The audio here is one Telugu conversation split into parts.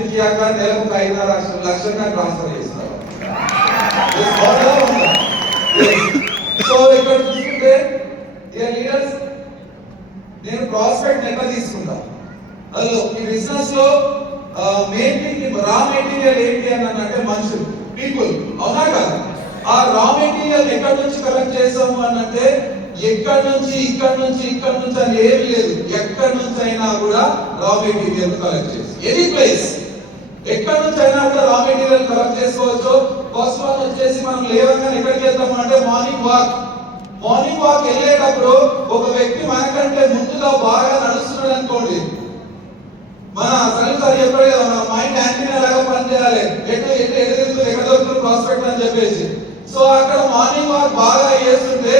చేతికి ఇయ్యాక నెలకు 5-6 లక్షలుగా ట్రాన్స్ఫర్ చేస్తారు. సో ఇక్కడ చూసుకుంటే లీడర్స్, నేను ప్రాస్పెక్ట్ ఎట్లా తీసుకుంటా, అందులో ఈ బిజినెస్ లో మెయిన్లీ రా మెటీరియల్ ఏంటి అని అంటే మనుషులు, పీపుల్, అవునా కదా? ఆ రా మెటీరియల్ ఎక్కడి నుంచి కలెక్ట్ చేసాము అని అంటే ఎక్కడి నుంచి అని ఏమి లేదు, ఎక్కడి నుంచి అయినా కూడా రా మెటీరియల్ కలెక్ట్ చేసి ఎనీ ప్లేస్ ఎక్కడి నుంచి అయినా కూడా రా మెటీరియల్ కలెక్ట్ చేసుకోవచ్చు. ఫస్ట్ వన్ వచ్చేసి మనం లేవగానే ఎక్కడికి వెళ్తాము అంటే మార్నింగ్ వాక్ వెళ్ళేటప్పుడు ఒక వ్యక్తి మనకంటే ముందుగా బాగా నడుస్తున్నాడు అనుకోండి, మన సలీం సార్ చెప్పాడు కదా, మన మైండ్ యాంటీనా లాగా పనిచేయాలి, ఎటు తిరుగుతుంది, ఎక్కడ దొరుకుతుంది ప్రాస్పెక్ట్ అని చెప్పేసి. సో అక్కడ మార్నింగ్ వాక్ బాగా చేస్తుంటే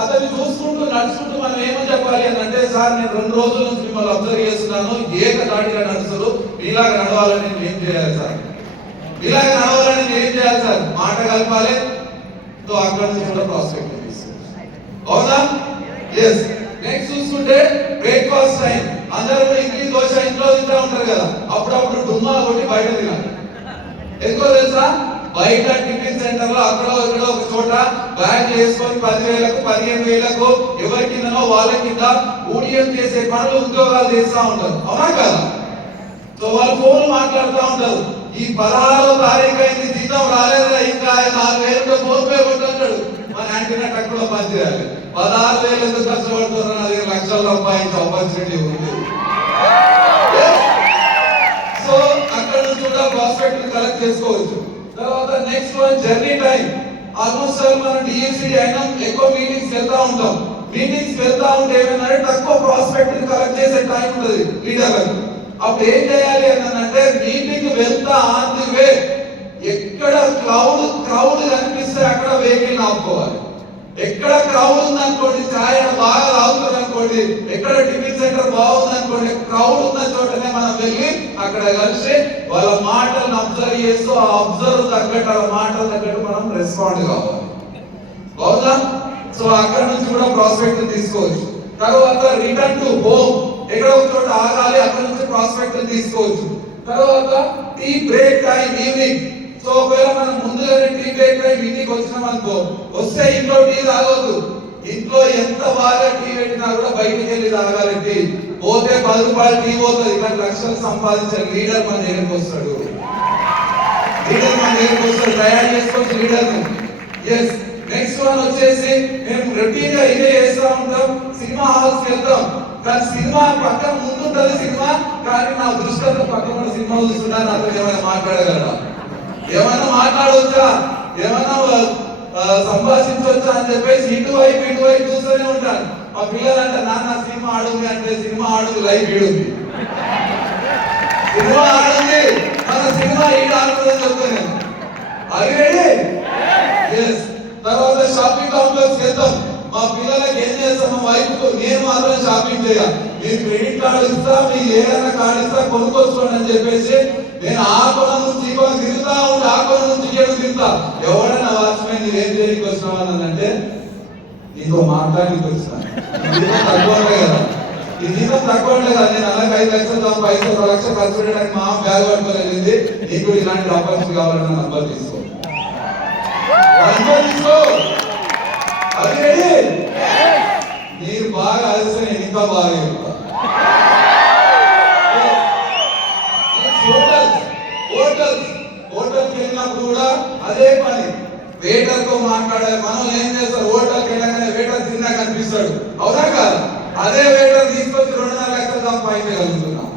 అతన్ని చూసుకుంటూ నడుచుకుంటూ మనం ఏమని చెప్పాలి అని అంటే, సార్ నేను 2 రోజుల నుంచి మిమ్మల్ని అబ్జర్వ్ చేస్తున్నాను, ఏకదాటిగా నడుస్తారు, ఇలాగ నడవాలని నేను ఏం చేయాలి సార్, ఇలాగ నడవాలని నేను ఏం చేయాలి సార్, మాట కలపాలి. సో అక్కడ నుంచి కూడా ప్రాస్పెక్ట్ అవునా? ఎస్. నెక్స్ట్ చూసుకుంటే బ్రేక్ఫాస్ట్ టైం, అందరూ ఇడ్లీ దోశ ఇంట్లో తింటూ ఉంటారు కదా, అప్పుడప్పుడు డుమ్మా కొట్టి బయట తినాలి. ఎందుకో తెలుసా? బయట టిఫిన్ సెంటర్ లో అక్కడ ఇక్కడ ఒక చోట బ్యాగ్ వేసుకొని 10,000కు 15,000కు ఎవరి కిందనో వాళ్ళ కింద ఊడియం చేసే పనులు ఉద్యోగాలు చేస్తూ ఉంటారు, అవునా కదా? సో వాళ్ళు ఫోన్ మాట్లాడుతూ ఉంటారు, ఈ 16వ తారీఖు అయింది, జీతం రాలేదా, ఇంకా 4,000 ఫోన్ పే కొట్టాడు, మన యాంటీనా టక్కులో పనిచేయాలి. 16,000 ఎందుకు కష్టపడుతున్నారు, అది లక్షలు సంపాదించే ఆపర్చునిటీ ఉంది. సో అక్కడ నుంచి కూడా ప్రాస్పెక్ట్ కలెక్ట్ చేసుకోవచ్చు. తర్వాత next one journey time. Almost మనం డిఎస్సిడి అయినా ఎక్కువ మీటింగ్స్ వెళ్తా ఉంటాం. మీటింగ్స్ వెళ్తా ఉంటే ఏమైనా తక్కువ ప్రాస్పెక్ట్ కలెక్ట్ చేసే టైం ఉంటుంది లీడర్లకు. అప్పుడు ఏం చేయాలి అని అంటే, మీటింగ్ వెళ్తా ఆన్ ది వే ఎక్కడ క్రౌడ్ కనిపిస్తే అక్కడ వెహికల్ ఆపుకోవాలి. ఎక్కడ క్రౌడ్ ఉందనుకోండి, ఛాయ్ బాగా తాగుతుంది అనుకోండి, ఎక్కడ టిఫిన్ సెంటర్ బాగుంది అనుకోండి, క్రౌడ్ ఉన్న చోటనే మనం వెళ్ళి అక్కడ కలిసి వాళ్ళ మాటలను అబ్జర్వ్ చేస్తూ ఆ అబ్జర్వ్ తగ్గట్టు ఆ మాటలు తగ్గట్టు మనం రెస్పాండ్ కావాలి, అవునా? సో అక్కడ నుంచి కూడా ప్రాస్పెక్ట్ తీసుకోవచ్చు. తర్వాత రిటర్న్ టు హోమ్, ఎక్కడ ఒక చోట ఆగాలి, అక్కడ నుంచి ప్రాస్పెక్ట్ తీసుకోవచ్చు. తర్వాత tea break time evening. So ఒకవేళ మనం ముందుగానే టీ బ్రేక్ టైం ఇంటికి వచ్చినాం అనుకో, వస్తే ఇంట్లో టీ తాగొద్దు. ఇంట్లో ఎంత బాగా టీ పెట్టినా కూడా బయటికి వెళ్ళి తాగాలి టీ. పోతే 10 రూపాయలు టీ పోతుంది, కానీ లక్షలు సంపాదించే లీడర్ మన దగ్గరికి వస్తాడు. తయారు చేసుకోవచ్చు లీడర్. ఎస్. నెక్స్ట్ వన్ వచ్చేసి మేము రొటీన్ గా ఇదే చేస్తూ ఉంటాం, సినిమా హాల్స్ వెళ్తాం, కానీ సినిమా పక్కన ముందుంటది సినిమా, కానీ నా దృష్టిలో పక్కన సినిమా చూస్తున్నా, నాతో ఏమైనా మాట్లాడగలరా, ఏమైనా మాట్లాడవచ్చా, ఏమైనా సంభాషించవచ్చా అని చెప్పేసి ఇటువైపు చూస్తూనే ఉంటాను. మా పిల్లలంటే నాన్న సినిమా ఆడుంది అంటే, సినిమా ఆడుంది లైవ్ ఈడుంది, సినిమా ఆడుంది, మన సినిమా ఈడు ఆడుతుందని చెప్తాను నేను. అడిగేది. ఎస్. తర్వాత షాపింగ్ కాంప్లెక్స్ వెళ్తాం, మా పిల్లలకి ఏం చేస్తాం, మా వైఫ్ నేను మాత్రం షాపింగ్ చేయాలి, మీరు క్రెడిట్ కార్డు ఇస్తా, మీకు ఏదైనా కార్డు ఇస్తా, కొనుక్కొచ్చుకోండి అని చెప్పేసి నేను ఆ కొనం నుంచి ఈ కొనం తిరుగుతా ఉంటే, ఆ కొనం నుంచి ఏడు తిరుగుతా. ఎవడైనా వాచ్మెన్ నువ్వేం చేయడానికి వచ్చినావు అని అంటే, నీతో మాట్లాడడానికి వచ్చినా, తక్కువ కదా, ఈ జీతం తక్కువ కదా, నేను అలాగే 5 లక్షలు 1 లక్ష ఖర్చు పెట్టడానికి మా బ్యాగ్ పట్టుకోలేదు, నీకు ఇలాంటి ఆపర్చునిటీ కావాలన్న నంబర్ తీసుకో. అది మీరు బాగా అలిస్తే నేను ఇంకా బాగా చెప్తా. హోటల్కి వెళ్ళినప్పుడు కూడా అదే పని, వెయిటర్ తో మాట్లాడాలి. మనం ఏం చేస్తారు, హోటల్కి వెళ్ళగానే వెయిటర్ తిన్నా కనిపిస్తాడు, అవునా కాదు? అదే వెయిటర్ తీసుకొచ్చి 2.5 లక్షలు సంపాదించగలుగుతున్నాం,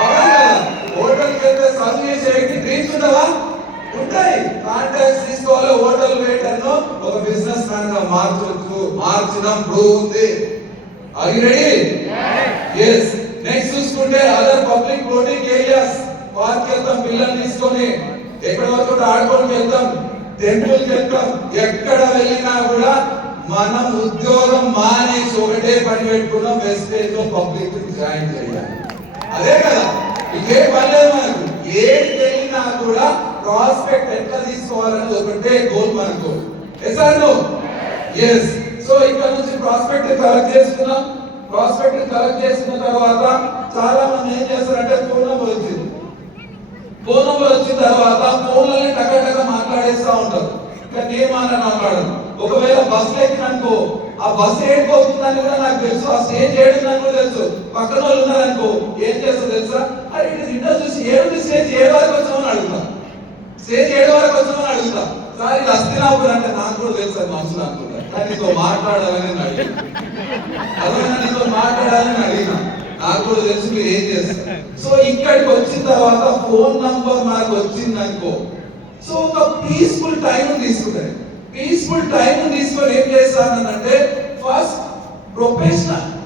అవునా కదా? హోటల్కి వెళ్తే సర్వ్ చేసే వ్యక్తి డ్రీమ్స్ ఉండవా? ఉంటాయి. కాంటాక్ట్స్ తీసుకోవాలి. హోటల్ వెయిటర్ ను ఒక బిజినెస్ మ్యాన్ గా మార్చవచ్చు, మార్చడం ప్రూవ్ ఉంది. Are you ready? yes. Next చూసుకుంటే other public floating areas. Park వెళ్తాం పిల్లల్ని తీసుకొని, ఎక్కడ వరకు ఆడుకోవడానికి వెళ్తాం, టెంపుల్ కి వెళ్తాం, ఎక్కడ వెళ్ళినా కూడా మనం ఉద్యోగం మానేసి ఒకటే పని పెట్టుకున్నాం, వెస్టేజ్ లో పబ్లిక్ జాయిన్ చేయాలి. అదే కదా, ఇంకే పని లేదు మనకు. ఏడికి వెళ్ళినా కూడా ప్రాస్పెక్ట్ ఎట్లా తీసుకోవాలని ఒకటే గోల్ మనకు. ఎస్. సో ఇక్కడ నుంచి ప్రాస్పెక్ట్ కలెక్ట్ చేసుకున్నాం. ప్రాస్పెక్ట్ కలెక్ట్ చేసుకున్న తర్వాత చాలా మంది ఏం చేస్తారంటే చూడడం వచ్చింది, కానీ నేను మాట్లాడను. ఒకవేళ బస్సు ఎక్కిననుకో ఆ బస్సు ఏడుకోతుందని కూడా నాకు తెలుసు, ఆ స్టేజ్ ఏడుందని కూడా తెలుసు. పక్కన వాళ్ళు ఉన్నారనుకో ఏం చేస్తా తెలుసా, అది ఇటు తింటా చూసి ఏడు స్టేజ్ 7 వరకు వచ్చామని అడుగుతా, స్టేజ్ 7 వరకు వచ్చామని అడుగుతా. సార్ ఇది అస్థినాపురం అంటే నాకు కూడా తెలుసు అది మనసులో అనుకుంటా, కానీ నీతో మాట్లాడాలని అడిగిన, అదేనా నీతో మాట్లాడాలని అడిగిన, నాకు కూడా తెలుసు మీరు ఏం చేస్తారు. సో ఇక్కడికి వచ్చిన తర్వాత ఫోన్ నంబర్ మనకు వచ్చింది అనుకో, సో ఒక పీస్ఫుల్ టైం తీసుకుంటారు. పీస్ఫుల్ టైం తీసుకొని ఏం చేస్తానంటే ఫస్ట్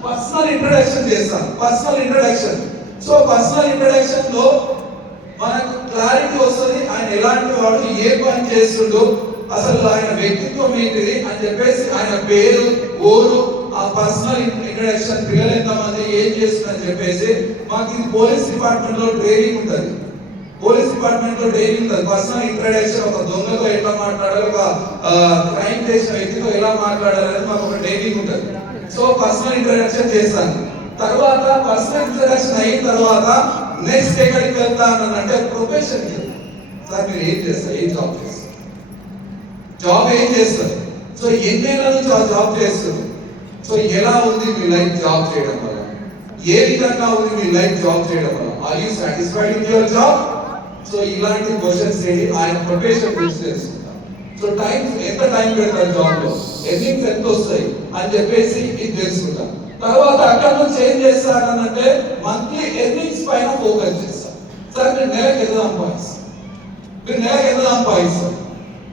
పర్సనల్ ఇంట్రడక్షన్ చేస్తాను. Personal introduction. So personal introduction లో మనకు క్లారిటీ వస్తుంది, ఆయన ఎలాంటి వాడు, ఏ పని చేస్తుండో, అసలు ఆయన వ్యక్తిత్వం ఏంటిది అని చెప్పేసి, ఆయన పేరు, ఊరు, ఆ పర్సనల్ ఇంట్రడక్షన్, పిల్లలు ఎంతమంది, ఏం చేస్తుందని చెప్పేసి. మాకు ఇది పోలీస్ డిపార్ట్మెంట్ లో ట్రైనింగ్ ఉంటుంది. పోలీస్ డిపార్ట్మెంట్ లో ట్రైనింగ్ ఉంటుంది. పర్సనల్ ఇంట్రడక్షన్, ఒక దొంగతో ఎట్లా మాట్లాడాలి, ఒక క్రైమ్ చేసిన వ్యక్తితో ఎలా మాట్లాడాలని మాకు ఒక ట్రైనింగ్ ఉంటుంది. సో పర్సనల్ ఇంట్రడక్షన్ చేస్తాను. తర్వాత పర్సనల్ ఇంట్రడక్షన్ అయిన తర్వాత నెక్స్ట్ ఎక్కడికి వెళ్తాను అంటే ప్రొఫెషన్. సార్ మీరు ఏం చేస్తారు, ఏం జాబ్ చేస్తారు, జాబ్ ఏం చేస్తారు, సో ఎన్నేళ్ళ నుంచి ఆ జాబ్ చేస్తారు, సో ఎలా ఉంది మీ లైఫ్ జాబ్ చేయడం వల్ల, ఏ విధంగా ఉంది మీ లైఫ్ జాబ్ చేయడం వల్ల, are you satisfied with your job. So ఇలాంటి క్వశ్చన్స్ ఆయన ప్రొఫెషన్ గురించి తెలుసుకుంటాం. సో ఎంత టైం పెడతారు జాబ్ లో, ఎర్నింగ్స్ ఎంత వస్తాయి అని చెప్పేసి ఇది తెలుసుకుంటాం. తర్వాత అక్కడ నుంచి ఏం చేస్తానంటే మంత్లీ ఎర్నింగ్స్ పైన ఫోకస్ చేస్తాం. సార్ మీరు నెలకు ఎంత సంపాదిస్తారు,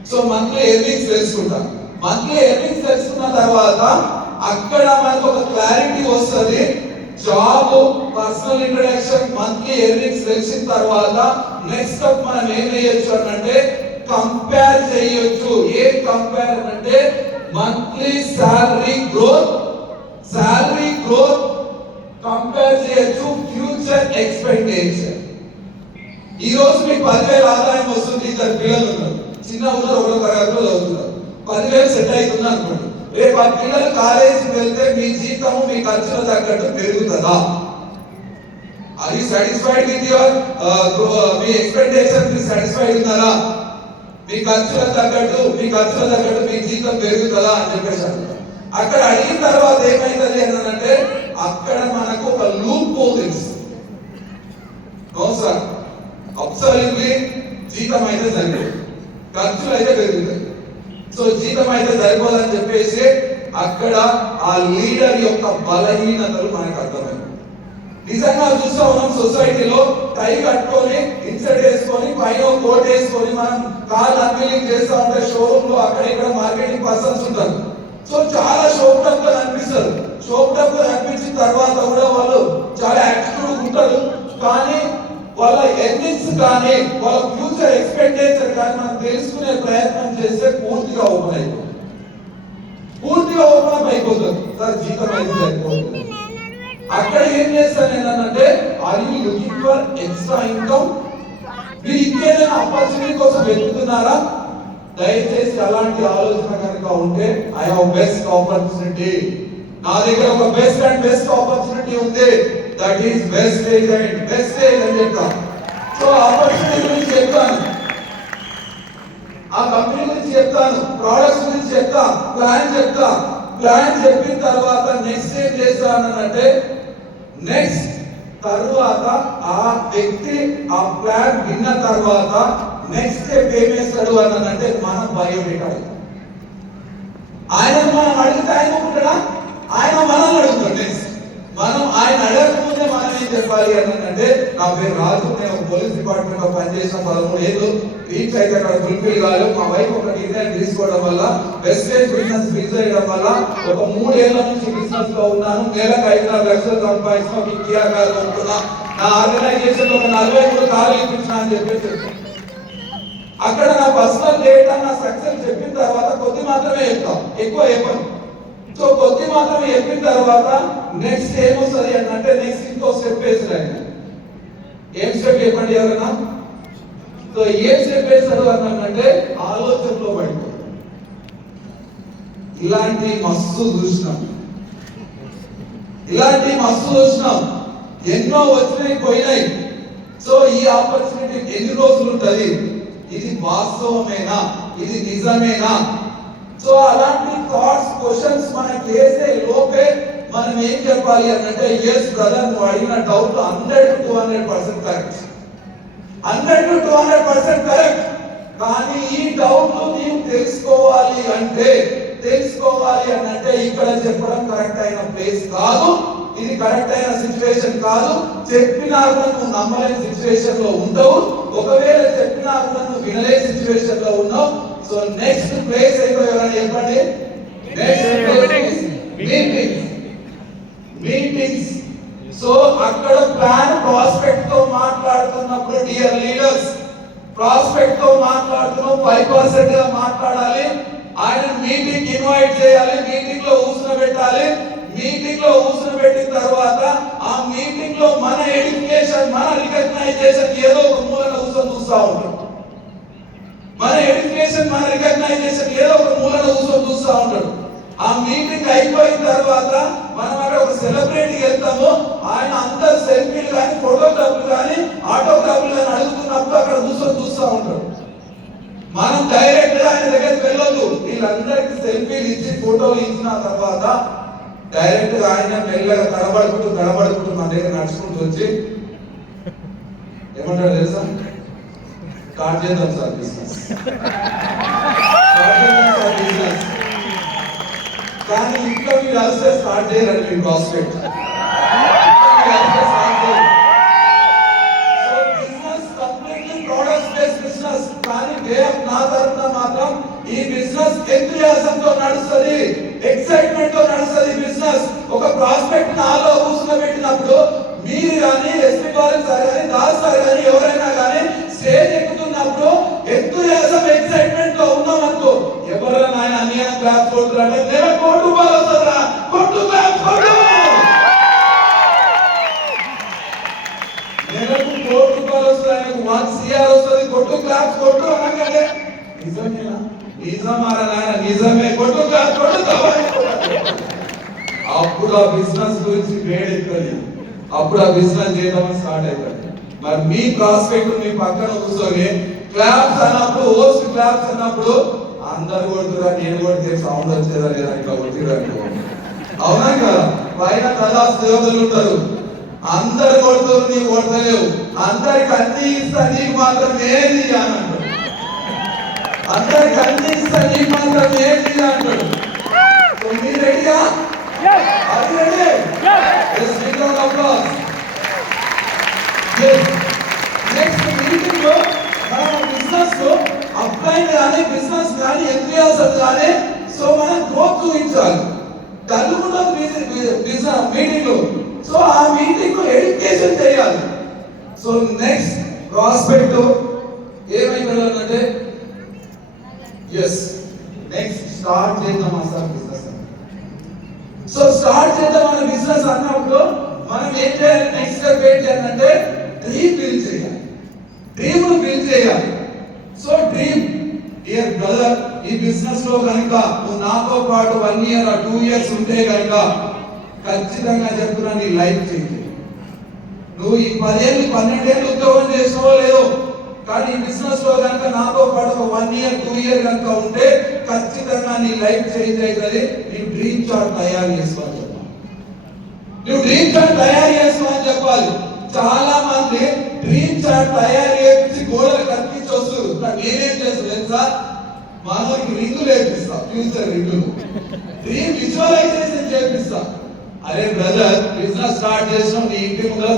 సో మంత్లీ ఎర్నింగ్స్ తెలుసుకుంటాం. మంత్లీ ఎర్నింగ్స్ తెలుసుకున్న తర్వాత అక్కడ మనకు ఒక క్లారిటీ వస్తుంది. Job, personal introduction, monthly earnings తెలిసిన తర్వాత నెక్స్ట్ స్టెప్ మనం ఏం చేయొచ్చు అంటే కంపేర్ చేయొచ్చు. ఏం కంపేర్ అంటే మంత్లీ సాలరీ గ్రోత్ కంపేర్ చేయొచ్చు ఫ్యూచర్ ఎక్స్పెక్టేషన్. ఈ రోజు మీకు 10,000 ఆదాయం వస్తుంది, ఇద్దరు పిల్లలు ఉన్నారు, చిన్న ఉన్నారు, 1వ తరగతిలో చదువుతున్నారు, 10,000 సెట్ అవుతుంది అనుకోండి. రేపు ఆ పిల్లలు కాలేజీకి వెళ్తే మీ జీతము మీ ఖర్చులు తగ్గట్టు పెరుగుతుందా? Are you satisfied with your మీ ఎక్స్పెక్టేషన్? మీరు సాటిస్ఫైడ్ ఉన్నారా? మీ ఖర్చులకు తగ్గట్టు మీ జీతం పెరుగుతుందా అని చెప్పేసి అక్కడ అడిగిన తర్వాత ఏమైతుంది అంటే అక్కడ మనకు ఒక లూప్ హోల్ తెలుస్తుంది. నో సార్, అబ్సల్యూట్లీ జీతం అయితే సరిపోదు, ఖర్చులు అయితే పెరుగుతాయి. సో జీతం అయితే సరిపోదని చెప్పేసి అక్కడ ఆ లీడర్ యొక్క బలహీనతలు మనకు అర్థమైంది. నిజంగా చూస్తా ఉన్నాం సొసైటీలో టై కట్టుకొని, ఇన్సర్ట్ వేసుకొని, పైన కోట్ వేసుకొని మనం కార్ అన్వీలింగ్ చేస్తా ఉంటే షోరూమ్ లో అక్కడ ఇక్కడ మార్కెటింగ్ పర్సన్స్ ఉంటారు. సో చాలా షోప్టప్ గా అనిపిస్తారు. షోప్టప్ గా అనిపించిన తర్వాత కూడా వాళ్ళు చాలా యాక్టివ్ ఉంటారు, కానీ వాళ్ళ ఎర్నింగ్స్ కానీ వాళ్ళ ఫ్యూచర్ ఎక్స్పెక్టేషన్ కానీ మనం తెలుసుకునే ప్రయత్నం చేస్తే పూర్తిగా ఓపెన్ అయిపోతుంది. సార్ జీతం అయితే సరిపోతుంది. అక్కడ ఏం చేస్తాను నేనంటే are you looking for extra income? మీరు ఇంకేదైనా ఆపర్చునిటీ కోసం వెతుకుతున్నారా? దయచేసి అలాంటి ఆలోచన కనుక ఉంటే ఐ హావ్ బెస్ట్ ఆపర్చునిటీ, నా దగ్గర ఒక బెస్ట్ ఆపర్చునిటీ ఉంది, దట్ ఈస్ వెస్టేజ్ అని చెప్తాను. సో ఆపర్చునిటీ గురించి చెప్తాను, ఆ కంపెనీ గురించి చెప్తాను, ప్రొడక్ట్స్ గురించి చెప్తా, ప్లాన్ చెప్పిన తర్వాత నెక్స్ట్ ఏం చేస్తానంటే నెక్స్ట్ తర్వాత ఆ వ్యక్తి ఆ ప్లాన్ విన్న తర్వాత నెక్స్ట్ స్టెప్ ఏం చేస్తాడు అంటే మన బయోడేటా. ఆయన మనం అడిగితే ఆయన ఉంటాడా? ఆయన మనల్ని అడుగుతాడు. నెక్స్ట్ మనం ఆయన అడగకముందే మనం ఏం చెప్పాలి అంటే నా పేరు రాజు, నేను పోలీస్ డిపార్ట్మెంట్ లో పనిచేసిన 13 ఏళ్ళు, రీచ్ అయితే అక్కడ ఫుల్ఫిల్ కాలేదు. మా వైఫ్ ఒక డిజైన్ తీసుకోవడం వల్ల వెస్టేజ్ బిజినెస్ ఫిక్స్ చేయడం వల్ల ఒక 3 ఏళ్ల నుంచి బిజినెస్ లో ఉన్నాను. నెలకు 5,00,000 లక్షలు సంపాదించిన ఒక కియా కార్ కొనుక్కున్నా, నా ఆర్గనైజేషన్ ఒక 43 కార్లు ఇప్పించిన అని చెప్పేసి అక్కడ నా పర్సనల్ డేటా, నా సక్సెస్ చెప్పిన తర్వాత కొద్ది మాత్రమే చెప్తాం, ఎక్కువ చెప్పను. సో కొద్ది మాత్రమే చెప్పిన తర్వాత నెక్స్ట్ ఏమొస్తుంది అంటే నెక్స్ట్ ఇంకో స్టెప్ వేసాడు. ఏం స్టెప్ చెప్పండి ఎవరైనా? సో ఏం స్టెప్ వేసాడు అంటే ఆలోచనలో పడిపోతుంది. ఇలాంటి మస్తు చూసినాం, ఎన్నో వచ్చినాయి పోయినాయి. సో ఈ ఆపర్చునిటీ ఎన్ని రోజులు ఉంటుంది, ఇది వాస్తవమేనా, ఇది నిజమేనా? సో అలాంటి థాట్స్ క్వశ్చన్స్ మనకి వేసే లోపే మనం ఏం చెప్పాలి అంటే ఎస్ బ్రదర్, నువ్వు అడిగిన doubt 100 to 200% correct, 100 to 200% correct. కానీ ఈ డౌట్ నీవు తెలుసుకోవాలి అంటే ఇక్కడ చెప్పడం కరెక్ట్ అయిన ప్లేస్ కాదు, ఇది కరెక్ట్ అయిన సిచ్యువేషన్ కాదు. చెప్పినా కూడా నువ్వు నమ్మలేని సిచ్యువేషన్ లో ఉండవు, ఒకవేళ చెప్పినా కూడా నువ్వు వినలేని సిచ్యువేషన్ లో ఉన్నావు. సో నెక్స్ట్ ప్లేస్ ఏంటో ఎవరైనా చెప్పండి. Next place meetings. సో అక్కడ ప్లాన్ ప్రాస్పెక్ట్ తో మాట్లాడుతున్నప్పుడు డియర్ లీడర్స్, ప్రాస్పెక్ట్ తో మాట్లాడుతున్నావు 5% గా మాట్లాడాలి. ఆయన మీటింగ్ ఇన్వైట్ చేయాలి, మీటింగ్ లో కూర్చోబెట్టాలి. మీటింగ్ లో కూర్చోబెట్టిన తర్వాత ఆ మీటింగ్ లో మన ఎడ్యుకేషన్, మన రికగ్నైజేషన్ ఏదో ఒక మూలన కూర్చొని చూస్తా ఉంటాం. మన ఎడ్యుకేషన్, మన రికగ్నైజేషన్ ఏదో ఒక మూలన కూర్చొని చూస్తా ఉంటాడు. ఆ మీటింగ్ అయిపోయిన తర్వాత మనం అక్కడ ఒక సెలబ్రిటీకి వెళ్తాము, ఆయన అందరు సెల్ఫీలు కానీ ఫోటోగ్రాఫ్లు కానీ ఆటోగ్రాఫ్లు కానీ అడుగుతున్నప్పుడు అక్కడ కూర్చొని చూస్తా ఉంటాడు. మనం డైరెక్ట్ గా ఆయన దగ్గరికి వెళ్ళొద్దు. వీళ్ళందరికీ సెల్ఫీలు ఇచ్చి ఫోటోలు ఇచ్చిన తర్వాత డైరెక్ట్ గా ఆయన మెల్లగా తడబడుకుంటూ మన దగ్గర నడుచుకుంటూ వచ్చి ఏమంటాడు తెలుసా? స్టార్ట్ చేద్దాం సార్ బిజినెస్. కానీ ఇంట్లో మీరు అలసే స్టార్ట్ చేయాలండి మీ ప్రాస్పెక్ట్. నా తరఫున మాత్రం ఈ బిజినెస్ ఎంతూజియాజంతో నడుస్తుంది, ఎక్సైట్మెంట్ తో నడుస్తుంది. బిజినెస్ ఒక ప్రాస్పెక్ట్ నాలో కూర్చోబెట్టినప్పుడు మీరు కానీ ఎస్పీ గారు సార్ కానీ దాస్ సార్ కానీ ఎవరైనా కానీ స్టేజ్ ఎక్కుతున్నప్పుడు ఎంతూజియాజం ఎక్సైట్మెంట్ లో ఉన్నామనుకో, ఎవరైనా ఆయన అన్యాయం క్లాస్ కొడుతున్నారంటే నేను కోటి రూపాయలు వస్తుందా, కొట్టు క్లాస్ కొట్టు, నెలకు కోటి రూపాయలు వస్తుంది, ఆయనకు 1 CR వస్తుంది, కొట్టు క్లాస్ కొట్టు అనగానే నిజమేనా? నిజమారా నాయన, నిజమే, కొట్టు క్లాస్ కొట్టు. అప్పుడు ఆ బిజినెస్ గురించి వేడెక్కది, అప్పుడు ఆ బిజినెస్ చేయడం స్టార్ట్ అవుతుంది. మరి మీ ప్రాస్పెక్ట్ మీ పక్కన కూర్చొని క్లాప్స్ అన్నప్పుడు, హోస్ట్ క్లాప్స్ అన్నప్పుడు అందరు కొడుతురా, నేను కొడితే సౌండ్ వచ్చేదా లేదా ఇట్లా కొట్టిరా, అవునా కదా? పైన కళాస్ దేవతలు ఉంటారు, అందరు కొడుతురు, నీవు కొడతలేవు. అందరికి అన్ని ఇస్తా, నీకు మాత్రం ఏది అని అంటాడు. అందరికి అన్ని ఇస్తా, నీకు మాత్రం ఏది అంటాడు. మీరు రెడీగా? అది రెడీ? నెక్స్ట్ మీటింగ్ లో మనం బిజినెస్ లో అప్లైన్ కానీ బిజినెస్ కానీ ఎంతయాసం కానీ సో మనం గ్రోత్ చూపించాలి. తల్లుకుండా బిజినెస్ మీటింగ్ లో సో ఆ మీటింగ్ ఎడ్యుకేషన్ చేయాలి. సో నెక్స్ట్ ప్రాస్పెక్ట్ ఏమైపోయాలంటే ఎస్ నెక్స్ట్ స్టార్ట్ చేద్దాం సార్ బిజినెస్. సో స్టార్ట్ చేద్దాం మన బిజినెస్ అన్నప్పుడు మనం ఏం చేయాలి? నెక్స్ట్ స్టెప్ ఏంటి అంటే డ్రీమ్ బిల్డ్ చేయాలి, డ్రీమ్ బిల్డ్ చేయాలి. సో డ్రీమ్ డియర్ బ్రదర్, ఈ బిజినెస్ లో కనుక నువ్వు నాతో పాటు 1 year or 2 years ఉంటే కనుక ఖచ్చితంగా చెప్తున్నా నీ లైఫ్ చేంజ్. నువ్వు ఈ 10 ఏళ్ళు 12 ఏళ్ళు ఉద్యోగం చేసినవో లేదో, కానీ ఈ బిజినెస్ లో కనుక నాతో పాటు ఒక 1 year 2 year కనుక ఉంటే ఖచ్చితంగా నీ లైఫ్ చేంజ్ అవుతుంది. నీ డ్రీమ్ చార్ట్ తయారు చేసుకోవాలి, నువ్వు డ్రీమ్ చార్ట్ తయారు చేసుకోవాలని చెప్పాలి. చాలా మంది డ్రీమ్ చార్ట్ తయారు చేసి గోడలు కట్టించి వస్తారు. నేనేం చేస్తాను తెలుసా? మనకి రింగులు వేపిస్తా, ఫ్యూచర్ రింగులు, డ్రీమ్ విజువలైజేషన్ చేపిస్తా. అరే బ్రదర్, బిజినెస్ స్టార్ట్ చేసిన నీ ఇంటి ముందర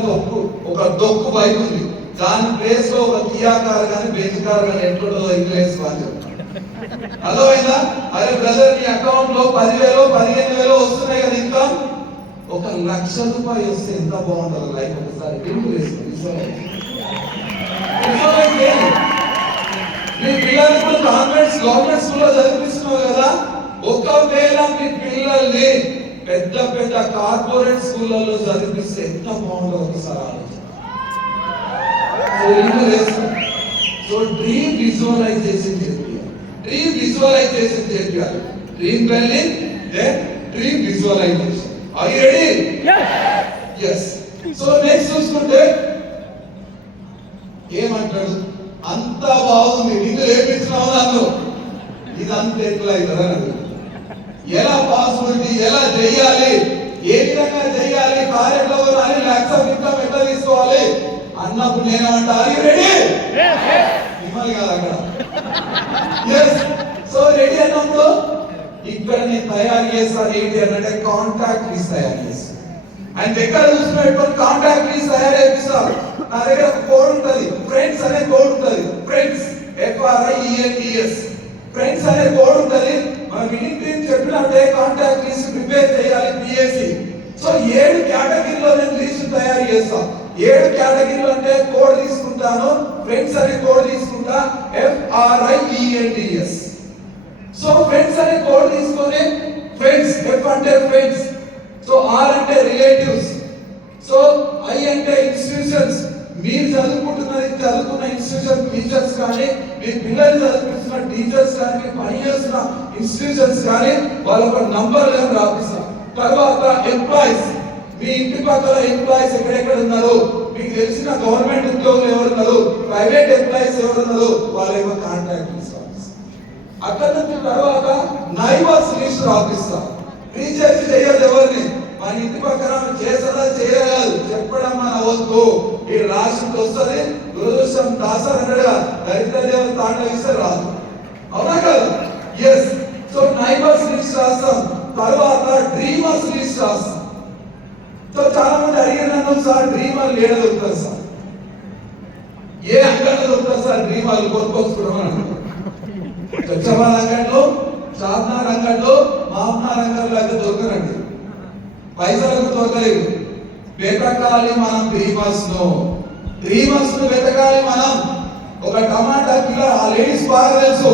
ఒక దొక్కు బైక్ ఉంది, దాని ప్లేస్ లో ఒక కియా కార్ కానీ బెంజ్ కార్ కానీ ఎట్లుంటుందో ఇల్లు వేసుకోవాలి చెప్తాను. అర్థమైందా? అరే బ్రదర్, నీ అకౌంట్ లో 10,000 15,000 వస్తున్నాయి కదా, ఇంకా 1,00,000 రూపాయలు వస్తే ఎంత బాగుంటుంది లైఫ్. ఒకసారి రింగులు వేసుకో. మీ పిల్లల్ని కూడా గవర్నమెంట్ స్కూల్లో చదివిస్తున్నావు కదా, ఒకవేళ మీ పిల్లల్ని పెద్ద పెద్ద కార్పొరేట్ స్కూళ్ళలో చదివిస్తే ఎంత బాగుంటుందో ఒకసారి ఆలోచన. సో డ్రీమ్ విజువలైజేషన్ చేయాలి, డ్రీమ్ విజువలైజేషన్ చేయాలి. Dream planning, dream visualisation. Are you ready? yes. So next చూసుకుంటే ఏమంటాడు? అంత బాగుంది, నిన్ను లేపించినావు నన్ను, ఇదంతా ఎట్లా అవుతుందని ఎలా పాసిబిలిటీ, ఎలా చేయాలి, ఏ విధంగా చేయాలి, కార్యంలో ల్యాక్స్ ఆఫ్ ఇన్కమ్ ఎట్లా తీసుకోవాలి అన్నప్పుడు నేనేమంటా రెడీ మిమ్మల్ని కాదు అక్కడ. సో రెడీ అన్నప్పుడు ఇక్కడ నేను తయారు చేస్తాను ఏంటి అంటే కాంటాక్ట్ లిస్ట్ తయారు చేస్తాను. ఆయన దగ్గర చూసినటువంటి కాంటాక్ట్ లిస్ట్ తయారు చేపిస్తారు. నా దగ్గర ఒక కోడ్ ఉంటుంది, ఫ్రెండ్స్ అనే కోడ్ ఉంటుంది. ఫ్రెండ్స్ FRIENDS ఫ్రెండ్స్ అనే కోడ్ ఉంటుంది. మన వినింగ్ టీం చెప్పినట్టే కాంటాక్ట్ లిస్ట్ ప్రిపేర్ చేయాలి PAC. సో 7 కేటగిరీలో నేను లిస్ట్ తయారు చేస్తాను. 7 కేటగిరీలు అంటే కోడ్ తీసుకుంటాను, ఫ్రెండ్స్ అనే కోడ్ తీసుకుంటా, FRIENDS. సో ఫ్రెండ్స్ అనే కోడ్ తీసుకొని ఫ్రెండ్స్, F అంటే ఫ్రెండ్స్, సో R అంటే రిలేటివ్స్, సో I అంటే ఇన్స్టిట్యూషన్స్. మీరు చదువుకున్న ఇన్స్టిట్యూషన్ టీచర్స్ కానీ, మీ పిల్లలు చదివిస్తున్న టీచర్స్ కానీ, మీరు పనిచేస్తున్న ఇన్స్టిట్యూషన్స్ కానీ వాళ్ళ ఒక నంబర్ రాపిస్తారు. తర్వాత ఎంప్లాయీస్, మీ ఇంటి పక్కల ఎంప్లాయీస్ ఎక్కడెక్కడ ఉన్నారు, మీకు తెలిసిన గవర్నమెంట్ ఉద్యోగులు ఎవరు ఉన్నారు, ప్రైవేట్ ఎంప్లాయీస్ ఎవరు ఉన్నారు, వాళ్ళ యొక్క కాంటాక్ట్ లిస్ట్ రాపిస్తారు. అక్కడ నుంచి తర్వాత నైబర్స్ లిస్ట్ రాపిస్తారు. రీసెర్చ్ చేయదు ఎవరిని, మన ఇంటి పక్కన చేస్తారా చేయలేదు చెప్పడం మన వద్దు. ఈ రాష్ట్రం వస్తుంది, దురదృష్టం దాసర్ అన్నట్టుగా దరిద్ర దేవత తాండవిస్తే రాదు, అవునా కదా? ఎస్. సో నైబర్స్ లిస్ట్ రాస్తాం. తర్వాత డ్రీమర్స్ లిస్ట్ రాస్తాం. సో చాలా మంది అడిగినాను, సార్ డ్రీమర్ లేడ దొరుకుతారు సార్, ఏ అంగంలో దొరుకుతారు సార్ డ్రీమర్లు కొనుక్కోసుకున్నామని అంటారు. చచ్చబాద్ అంగంలో, చార్మినార్ అంగంలో, మామ్నార్ అంగంలో అయితే దొరకరండి, పైసలకు దొరకలేదు. వెతకాలి మనం డ్రీమర్స్ ను వెతకాలి మనం. ఒక టమాటా కిలో ఆ లేడీస్ బాగా తెలుసు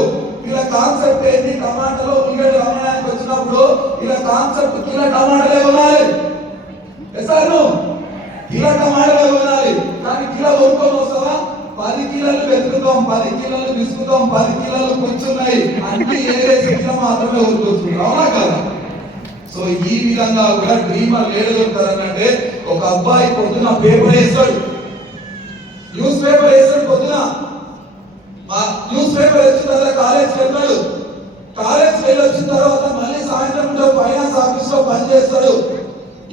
ఇలా కాన్సెప్ట్ ఏంటి. టమాటాలో ఉల్లిగడ్డ అమ్మడానికి వచ్చినప్పుడు ఇలా కాన్సెప్ట్ కిలో టమాటాలే కొనాలి, కిలో టమాటాలే కొనాలి. కానీ కిలో కొనుక్కొని వస్తావా, 10 కిలోలు వెతుకుతాం, 10 కిలోలు విసుకుతాం, 10 కిలోలు కూర్చున్నాయి అన్ని ఏరేసి కిలో మాత్రమే కొనుక్కొచ్చుకుంటాం, అవునా కదా? సో ఈ విధంగా కూడా డ్రీమర్ లేడు దొరుకుతారనంటే, ఒక అబ్బాయి పొద్దున పేపర్ వేస్తాడు, న్యూస్ పేపర్ వేస్తాడు పొద్దున. న్యూస్ పేపర్ వచ్చిన తర్వాత కాలేజ్కి వెళ్తాడు, కాలేజ్కి వెళ్ళి వచ్చిన తర్వాత మళ్ళీ సాయంత్రం ఫైనాన్స్ ఆఫీస్ లో పని చేస్తాడు.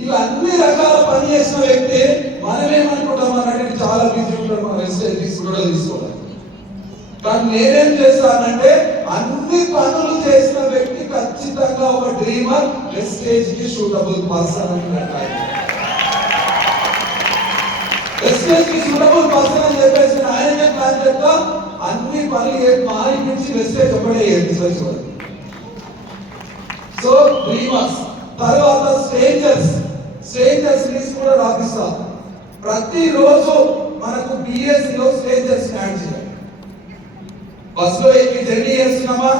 ఇలా అన్ని రకాల పని చేసిన వ్యక్తి మనమేమనుకుంటాం అన్నట్టు చాలా బిజీ ఉంటాడు, మనం వెస్టేజ్ తీసుకోవాలి. కానీ నేనేం చేస్తానంటే అన్ని పనులు చేసిన వ్యక్తి ఖచ్చితంగా ఒక డ్రీమర్, వెస్టేజ్ కి సూటబుల్ పర్సన్ అని వెస్టేజ్ కి సూటబుల్ పర్సన్ అని చెప్పేసి ఆయన ప్లాన్ చెప్తా. అన్ని పనులు మారి నుంచి వెస్టేజ్ ఒకటే చేయాలి. So dreamers. తర్వాత స్ట్రేంజర్స్ లిస్ట్ కూడా రాపిస్తా. ప్రతిరోజు మనకు PAC లో స్ట్రేంజర్స్ యాడ్ చేయాలి. బస్సులో ఎక్కి జర్నీ చేస్తున్నామా,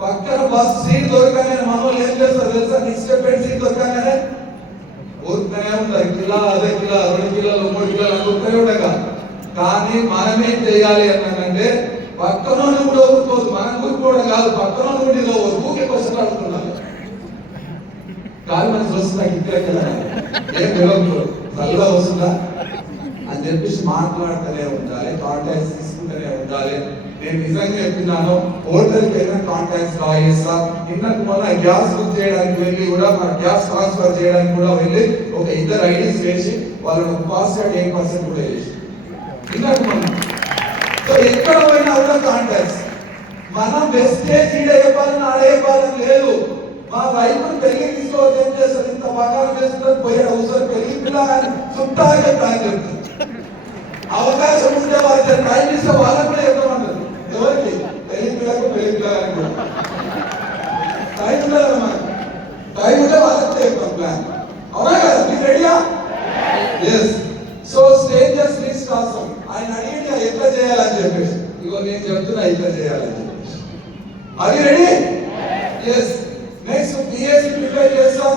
పక్కన బస్ సీట్ దొరకగానే మనోళ్ళు ఏం చేస్తారు తెలుసా, నెక్స్ట్ సీట్ దొరకగానే ఊరుకనే ఉంటారు, కిలో అదే కిలో 2 కిలోలు 3 కిలోలు అనుకుంటూనే ఉండగా. కానీ మనమేం చేయాలి అన్నానంటే పక్కన కూడా ఊరుకోదు, మనం ఊరుకోవడం కాదు, పక్కన నుండి ఊరికే క్వశ్చన్ అడుగుతున్నాను. కాదు మనకి వస్తుందా ఇక్కడ ఏం తెలియదు చల్లగా వస్తుందా అని చెప్పేసి మాట్లాడుతూనే ఉండాలి, కాంటాక్ట్స్ తీసుకుంటూనే ఉండాలి. నేను నిజంగా చెప్తున్నాను, హోటల్కి వెళ్ళిన కాంటాక్ట్స్ రాయేస్తా. నిన్నకు మొన్న గ్యాస్ బుక్ చేయడానికి వెళ్ళి కూడా, గ్యాస్ ట్రాన్స్ఫర్ చేయడానికి కూడా వెళ్ళి ఒక 2 ఐడీస్ వేసి వాళ్ళని పాస్వర్డ్ 8% కూడా వేసి నిన్నకు మొన్న. సో ఎక్కడ పోయినా కూడా కాంటాక్ట్స్. మనం వెస్టేజ్ ఈడ చెప్పాలని ఆడ చెప్పాలని లేదు. మా వైఫ్ పెళ్లి తీసుకోవద్దు, ఏం చేస్తారు, ఇంత బంగారం వేసుకుంటారు, పోయాడు అవసరం పెళ్లి పిల్ల అని చుట్టాగా ప్లాన్ చెప్తారు. అవకాశం ఉంటే వాళ్ళకి టైం ఇస్తే వాళ్ళకు కూడా చెప్పమంటారు. ఎవరికి? పెళ్లి పిల్లకు పెళ్లి పిల్లలని కూడా టైం ఉండదు, మనకు టైం ఉంటే వాళ్ళకి చెప్తాం ప్లాన్, అవునా కదా? మీకు రెడీయా? ఎస్. సో స్ట్రేంజర్స్ లిస్ట్ రాస్తాం. ఆయన అడిగి ఎట్లా చేయాలని చెప్పేసి, ఇగో నేను చెప్తున్నా ఇట్లా చేయాలని చెప్పేసి. అది ready? Yes. Next PAC prepare చేస్తాం.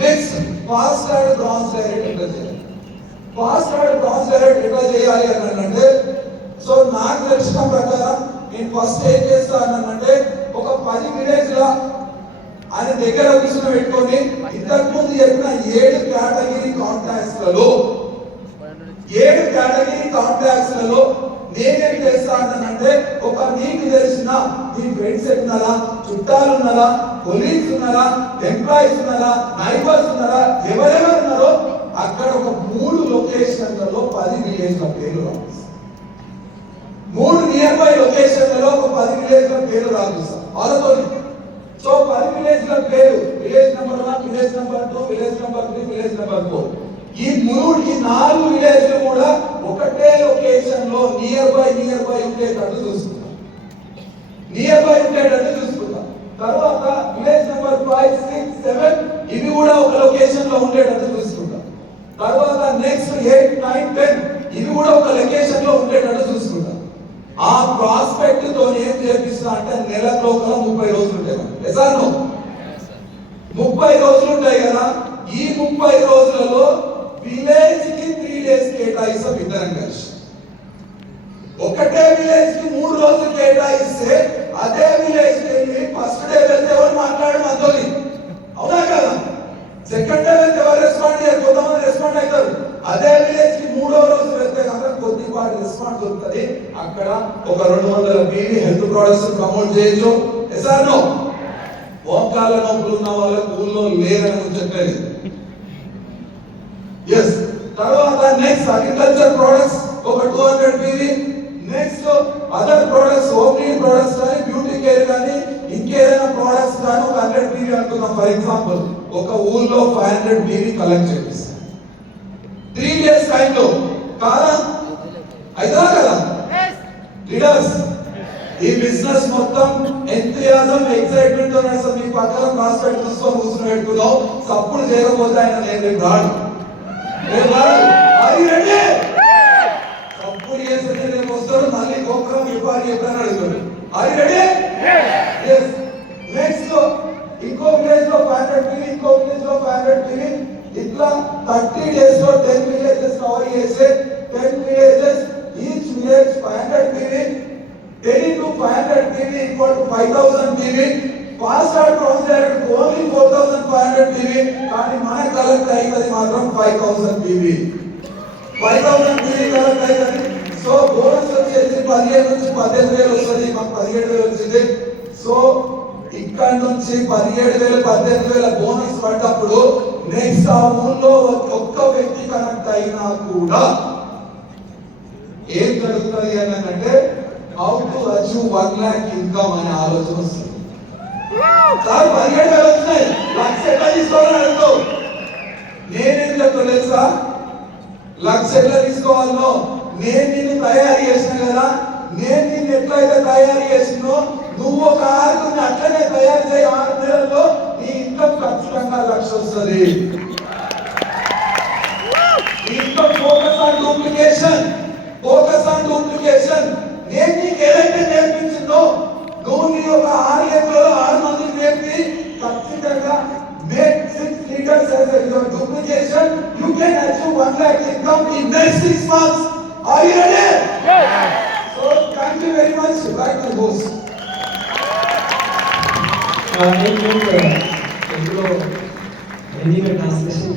Next fast and bronze direct ఎట్లా చేయాలి, ఫాస్ట్ అండ్ బ్రాంజ్ డైరెక్ట్ ఎట్లా చేయాలి అని అంటే, సో నాకు తెలిసిన ప్రకారం నేను ఫస్ట్ ఏం చేస్తానంటే ఒక 10 విలేజ్ల ఆయన దగ్గర కూర్చొని పెట్టుకొని ఇంతకు ముందు చెప్పిన 7 కేటగిరీ కాంటాక్ట్స్ లలో నేనేం చేస్తానంటే ఒక నీకు తెలిసిన నీ ఫ్రెండ్స్ ఉన్నారా, చుట్టాలు ఉన్నారా, కొలీగ్స్ ఉన్నారా, ఎంప్లాయీస్ ఉన్నారా, నైబర్స్ ఉన్నారా, ఎవరెవరు ఉన్నారో అక్కడ ఒక 3 లొకేషన్లలో 10 విలేజ్ల పేర్లు రాపిస్తాం. 3 నియర్ బై లొకేషన్లలో ఒక 10 విలేజ్ల పేర్లు రాపిస్తాం వాళ్ళతో. సో 10 విలేజ్ల పేరు, village number 1, village number 2, village number 3, village number 4, ఈ 4 విలేజ్లు కూడా ఒకటే లొకేషన్ లో నియర్ బై ఉండేటట్టు చూసుకుంటాం. తర్వాత విలేజ్ నెంబర్ 5, 6, 7 ఇవి కూడా ఒక లొకేషన్ లో ఉండేటట్టు చూసుకుంటాం. తర్వాత నెక్స్ట్ 8, 9, 10 ఇవి కూడా ఒక లొకేషన్ లో ఉండేటట్టు చూసుకుంటాం. ఆ ప్రాస్పెక్ట్ తో ఏం చేపిస్తున్నా అంటే నెలలో 30 రోజులు ఉంటాయి. 30 రోజులు ఉంటాయి కదా. ఈ 30 రోజులలో విలేజ్ కి 3 డేస్ కేటాయిస్తాం ఇద్దరం కలిసి. ఒకటే విలేజ్ కి 3 రోజులు కేటాయిస్తే అదే విలేజ్ కి వెళ్ళి ఫస్ట్ డే వెళ్తే ఎవరు మాట్లాడడం అంతోని, అవునా కదా? సెకండ్ డే వెళ్తే ఎవరు రెస్పాండ్ చేయరు, కొంతమంది రెస్పాండ్ అవుతారు. అదే విలేజ్ కి 3వ రోజు వెళ్తే కనుక కొద్దిపాటి రెస్పాన్స్ దొరుకుతుంది. అక్కడ ఒక 200 బీవీ హెల్త్ ప్రొడక్ట్స్ ప్రమోట్ చేయొచ్చు. ఎసానో మోకాళ్ళ నొప్పులు ఉన్న వాళ్ళకు ఊళ్ళో లేరని చెప్పలేదు. ఎస్. తర్వాత నెక్స్ట్ అగ్రికల్చర్ ప్రొడక్ట్స్ ఒక 200 BV. Next other products, home need products కానీ, బ్యూటీ కేర్ కానీ, ఇంకేదైనా ప్రొడక్ట్స్ కానీ ఒక 100 బీవీ అనుకున్నాం. ఫర్ ఎగ్జాంపుల్ ఒక ఊళ్ళో 500 బీవీ కలెక్ట్ చేపిస్తాం 3 డేస్ టైంలో. కాదా? అయిదా కదా లీడర్స్? ఈ బిజినెస్ మొత్తం ఎంతయాజం ఎక్సైట్మెంట్ తో అసలు మీ పక్కన ప్రాస్పెక్ట్ చూసుకొని కూర్చుని పెట్టుకున్నాం. సప్పుడు చేయకపోతే ఆయన నేను రాడు. సప్పుడు చేస్తే రేపు వస్తాడు, మళ్ళీ గోపురం ఇవ్వాలి ఎప్పుడైనా అడుగుతాడు. అది రెడీ? నెక్స్ట్ ఇంకో విలేజ్ లో 500 బీవీ, ఇంకో విలేజ్ లో 500 బీవీ. ఇట్లా 30 డేస్ లో 10 విలేజెస్ కవర్ చేస్తే 10 villages, each village 500 BV. 10 into 500 BV equal to 5000 BV. Fast out considered only 4500 BV. కానీ మన కలెక్ట్ అయ్యేది మాత్రం 5000 BV. 5000 BV కలెక్ట్ అయ్యేది. సో బోనస్ వచ్చేసి 15 నుంచి 18000 వస్తుంది. మాకు 17000 వచ్చింది. సో ఇక్కడ నుంచి 17000 18000 బోనస్ పడ్డప్పుడు నెక్స్ట్ ఆ ఊళ్ళో ఒక్క వ్యక్తి కనెక్ట్ అయినా కూడా ఏం జరుగుతుంది అంటే how to achieve 1 lakh income అనే ఆలోచన వస్తుంది. సార్ 17000 వచ్చినాయి, లక్ష ఎట్లా తీసుకోవాలని అడుగుతూ నేనేం చెప్తాను తెలుసా? లక్ష ఎట్లా తీసుకోవాలనో నేను నిన్ను తయారు చేసిన కదా. నేను నిన్ను ఎట్లయితే తయారు చేసినో నువ్వు ఒక 6 అట్లనే తయారు చేయి. 6 నెలల్లో నీ ఇన్కమ్ ఖచ్చితంగా లక్ష వస్తుంది. Income focus on duplication. నేను నీకు ఏదైతే నేర్పించిందో నువ్వు నీ ఒక 6 గంటలలో 6 మందికి నేర్పి ఖచ్చితంగా make 6 leaders as your duplication. You can achieve 1 lakh income in next 6 months. Are you ready? Yes. So thank you very much. Back to host. Translation